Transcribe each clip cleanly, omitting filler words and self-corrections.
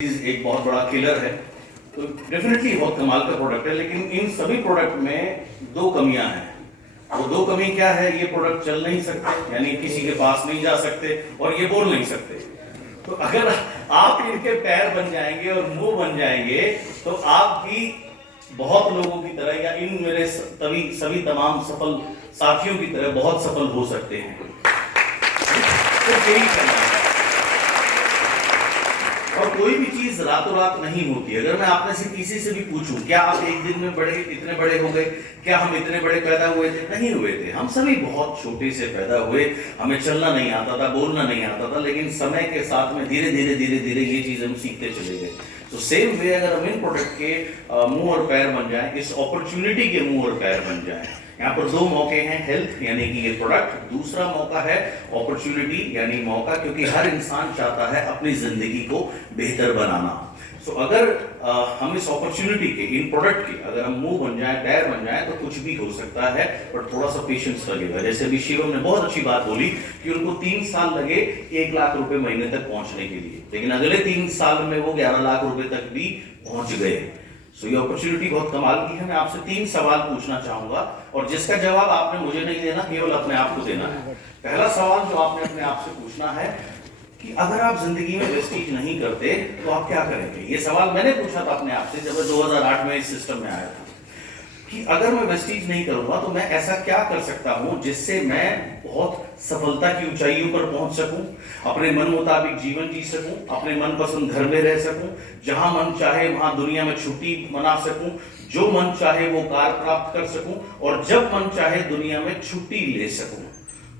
एक बहुत बड़ा किलर है, तो डेफिनेटली बहुत कमाल का प्रोडक्ट है। लेकिन इन सभी प्रोडक्ट में दो कमियां हैं। वो दो कमी क्या है? ये प्रोडक्ट चल नहीं सकते, यानी किसी के पास नहीं जा सकते, और ये बोल नहीं सकते। तो अगर आप इनके पैर बन जाएंगे और मुंह बन जाएंगे तो आप भी बहुत लोगों की तरह, या इन मेरे सभी तमाम सफल साथियों की तरह बहुत सफल हो सकते हैं। तो यही करना है। और कोई भी चीज रातों रात नहीं होती। अगर मैं आप में से किसी से भी पूछूं, क्या आप एक दिन में इतने बड़े हो गए? क्या हम इतने बड़े पैदा हुए थे? नहीं हुए थे। हम सभी बहुत छोटे से पैदा हुए। हमें चलना नहीं आता था, बोलना नहीं आता था, लेकिन समय के साथ में धीरे धीरे ये चीज हम सीखते चले गए। तो सेम वे अगर हम इन प्रोडक्ट के मुंह और पैर बन जाएं, इस अपॉर्चुनिटी के मुंह और पैर बन जाएं। यहाँ पर दो मौके हैं, हेल्थ यानी कि ये प्रोडक्ट, दूसरा मौका है अपॉर्चुनिटी यानी मौका, क्योंकि हर इंसान चाहता है अपनी जिंदगी को बेहतर बनाना। सो अगर हम इस अपॉर्चुनिटी के, इन प्रोडक्ट के अगर हम मुंह बन जाए, पैर बन जाए, तो कुछ भी हो सकता है, पर थोड़ा सा पेशेंस लगेगा। जैसे अभी शिवम ने बहुत अच्छी बात बोली कि उनको 3 साल लगे 1 लाख रुपए महीने तक पहुंचने के लिए, लेकिन अगले 3 साल में वो 11 लाख रुपए तक भी पहुंच गए। सो ये अपॉर्चुनिटी बहुत कमाल की है। मैं आपसे 3 सवाल पूछना चाहूंगा, और जिसका जवाब आपने मुझे नहीं देना, केवल अपने आप को देना है। पहला सवाल जो आपने अपने आप से पूछना है कि अगर आप जिंदगी में वेस्टीज नहीं करते तो आप क्या करेंगे? ये सवाल मैंने पूछा था अपने आप से जब मैं 2008 में इस सिस्टम में आया था, कि अगर मैं वेस्टीज नहीं करूंगा तो मैं ऐसा क्या कर सकता हूं जिससे मैं बहुत सफलता की ऊंचाइयों पर पहुंच सकूं, अपने मन मुताबिक जीवन जी सकूं, अपने मनपसंद घर में रह सकूं, जहां मन चाहे वहां दुनिया में छुट्टी मना सकूं, जो मन चाहे वो कार प्राप्त कर सकूं, और जब मन चाहे दुनिया में छुट्टी ले सकूं।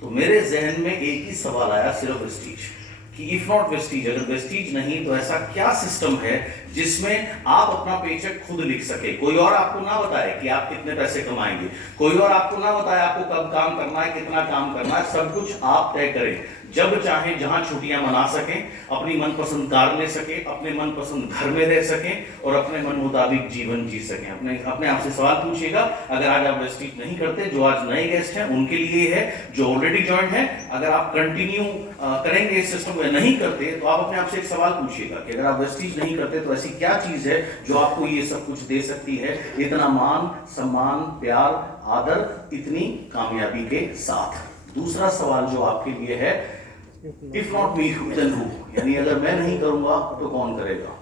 तो मेरे जहन में एक ही सवाल आया, सिर्फ वेस्टीज, कि इफ नॉट वेस्टीज, अगर वेस्टीज नहीं तो ऐसा क्या सिस्टम है जिसमें आप अपना पेचेक खुद लिख सके, कोई और आपको ना बताए कि आप कितने पैसे कमाएंगे, कोई और आपको ना बताए आपको कब काम करना है, कितना काम करना है, सब कुछ आप तय करें, जब चाहे जहां छुट्टियां मना सकें, अपनी मनपसंद कार ले सके, अपने मनपसंद घर में रह सकें, और अपने मन मुताबिक जीवन जी सकें। अपने आप से सवाल पूछिएगा। अगर आज आप वेस्टीज नहीं करते, जो आज नए गेस्ट हैं उनके लिए है, जो ऑलरेडी ज्वाइन है, अगर आप कंटिन्यू करेंगे इस सिस्टम में, नहीं करते तो आप अपने आप से एक सवाल पूछिएगा कि अगर आप वेस्टीज नहीं करते तो ऐसी क्या चीज है जो आपको ये सब कुछ दे सकती है, इतना मान सम्मान प्यार आदर, इतनी कामयाबी के साथ। दूसरा सवाल जो आपके लिए है, if not me then who, यानी अगर मैं नहीं करूंगा तो कौन करेगा?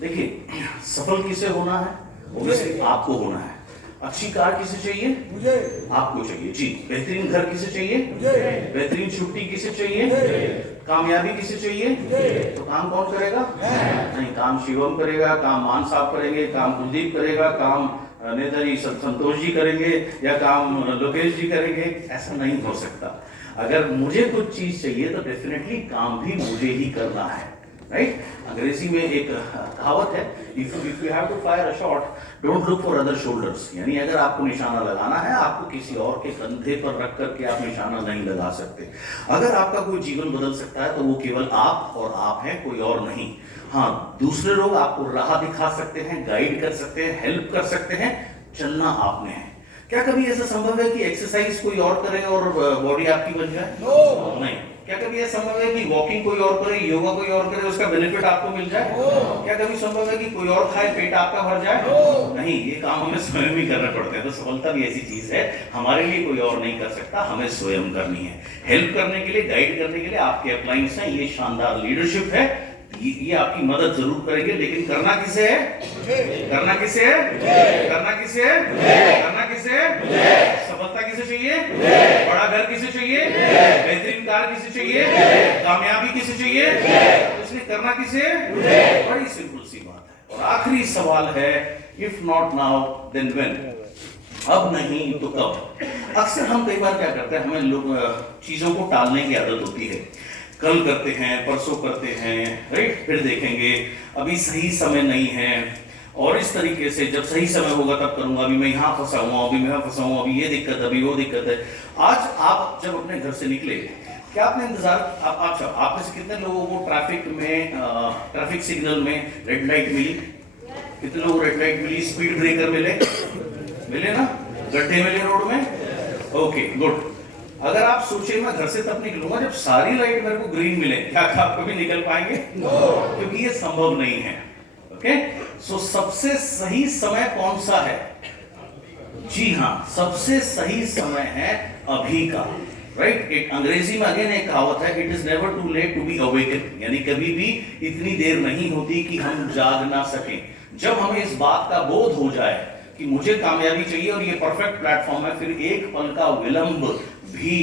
देखिए, सफल किसे होना है? ऑब्वियसली आपको होना है। अच्छी कार किसे चाहिए? मुझे। आपको चाहिए जी। बेहतरीन घर किसे चाहिए? मुझे। बेहतरीन छुट्टी किसे चाहिए? मुझे। कामयाबी किसे चाहिए? मुझे। तो काम कौन करेगा? नहीं, काम शिवम करेगा, काम मान साहब करेंगे, काम कुलदीप करेगा, काम नेता जी संतोष जी करेंगे, या काम लोकेश जी करेंगे? ऐसा नहीं हो सकता। अगर मुझे कुछ चीज चाहिए तो डेफिनेटली काम भी मुझे ही करना है, राइट? अंग्रेजी में एक कहावत है, if you have to fire a shot don't look for other shoulders, यानी अगर आपको निशाना लगाना है, आपको किसी और के कंधे पर रख करके आप निशाना नहीं लगा सकते। अगर आपका कोई जीवन बदल सकता है तो वो केवल आप और आप हैं, कोई और नहीं। हाँ, दूसरे लोग आपको राह दिखा सकते हैं, गाइड कर सकते हैं, हेल्प कर सकते हैं, चलना आप में है। क्या कभी ऐसा संभव है कि एक्सरसाइज कोई और करे और बॉडी आपकी बन जाए? नहीं। क्या कभी ऐसा संभव है कि वॉकिंग कोई और करे, योगा कोई और करे, उसका बेनिफिट आपको मिल जाए? क्या कभी संभव है कि कोई और खाए, पेट आपका भर जाए? नहीं, ये काम हमें स्वयं ही करना पड़ता है। तो सफलता भी ऐसी चीज है, हमारे लिए कोई और नहीं कर सकता, हमें स्वयं करनी है। हेल्प करने के लिए, गाइड करने के लिए आपके अपलाइंस हैं, ये शानदार लीडरशिप है, ये आपकी मदद जरूर करेंगे, लेकिन करना किसे है? करना किसे है? करना किसे है? करना किसे है? सफलता किसे चाहिए? बड़ा घर किसे चाहिए? बेहतरीन कार किसे चाहिए? कामयाबी किसे चाहिए? इसलिए करना किसे है? बड़ी सिंपल सी बात है। और आखिरी सवाल है, if not now then when, अब नहीं तो कब? अक्सर हम कई बार क्या करते हैं, हमें लोग चीजों को टालने की आदत होती है। कल करते हैं, परसों करते हैं, राइट, फिर देखेंगे, अभी सही समय नहीं है, और इस तरीके से जब सही समय होगा तब करूंगा, अभी मैं यहाँ फंसा हूँ, अभी मैं फंसा हूँ, अभी ये दिक्कत, अभी वो दिक्कत है। आज आप जब अपने घर से निकले, क्या आपने इंतजार, आप में से कितने लोगों को ट्रैफिक में, ट्रैफिक सिग्नल में रेड लाइट मिली? कितने लोगों को रेड लाइट मिली? स्पीड ब्रेकर मिले ना? गड्ढे मिले रोड में? Okay, good. अगर आप सोचे मैं घर से तब निकलूंगा जब सारी लाइट मेरे को ग्रीन मिले, क्या आप कभी निकल पाएंगे? क्योंकि ये संभव नहीं है। ओके, सो सबसे सही समय कौन सा है? जी हाँ, सबसे सही समय है अभी का, राइट। एक अंग्रेजी में अगेन एक कहावत है, it is never too late to be awaken, यानी कभी भी इतनी देर नहीं होती कि हम जाग ना सकें। जब हमें इस बात का बोध हो जाए कि मुझे कामयाबी चाहिए और ये परफेक्ट प्लेटफॉर्म है, फिर एक पल का विलंब भी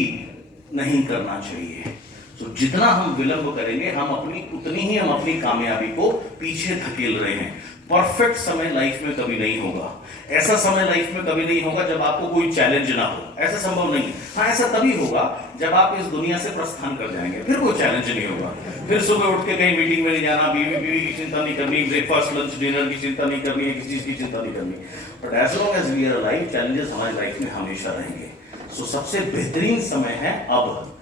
नहीं करना चाहिए। तो जितना हम विलंब करेंगे हम अपनी कामयाबी को पीछे धकेल रहे हैं। परफेक्ट समय लाइफ में कभी नहीं होगा। ऐसा समय लाइफ में कभी नहीं होगा जब आपको कोई चैलेंज ना हो, ऐसा संभव नहीं। हाँ, ऐसा तभी होगा जब आप इस दुनिया से प्रस्थान कर जाएंगे, फिर कोई चैलेंज नहीं होगा। फिर सुबह उठ के कहीं मीटिंग में नहीं जाना, बीवी की चिंता नहीं करनी, ब्रेकफास्ट लंच डिनर की चिंता नहीं करनी, किसी चीज की चिंता नहीं करनी। But as long as we are alive, challenges हमारी लाइफ में हमेशा रहेंगे। सो सबसे बेहतरीन समय है अब।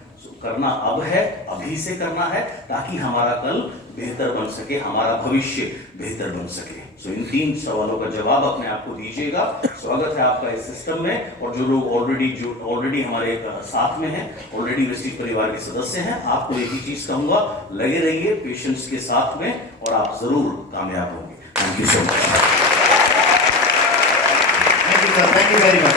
करना अब है, अभी से करना है, ताकि हमारा कल बेहतर बन सके, हमारा भविष्य बेहतर बन सके। सो इन 3 सवालों का जवाब अपने आप को दीजिएगा। स्वागत है आपका इस सिस्टम में। और जो लोग ऑलरेडी हमारे साथ में हैं, ऑलरेडी वेस्टिज परिवार के सदस्य हैं, आपको एक ही चीज कहूंगा, लगे रहिए पेशेंस के साथ में और आप जरूर कामयाब होंगे। Thank you so much. Thank you very much.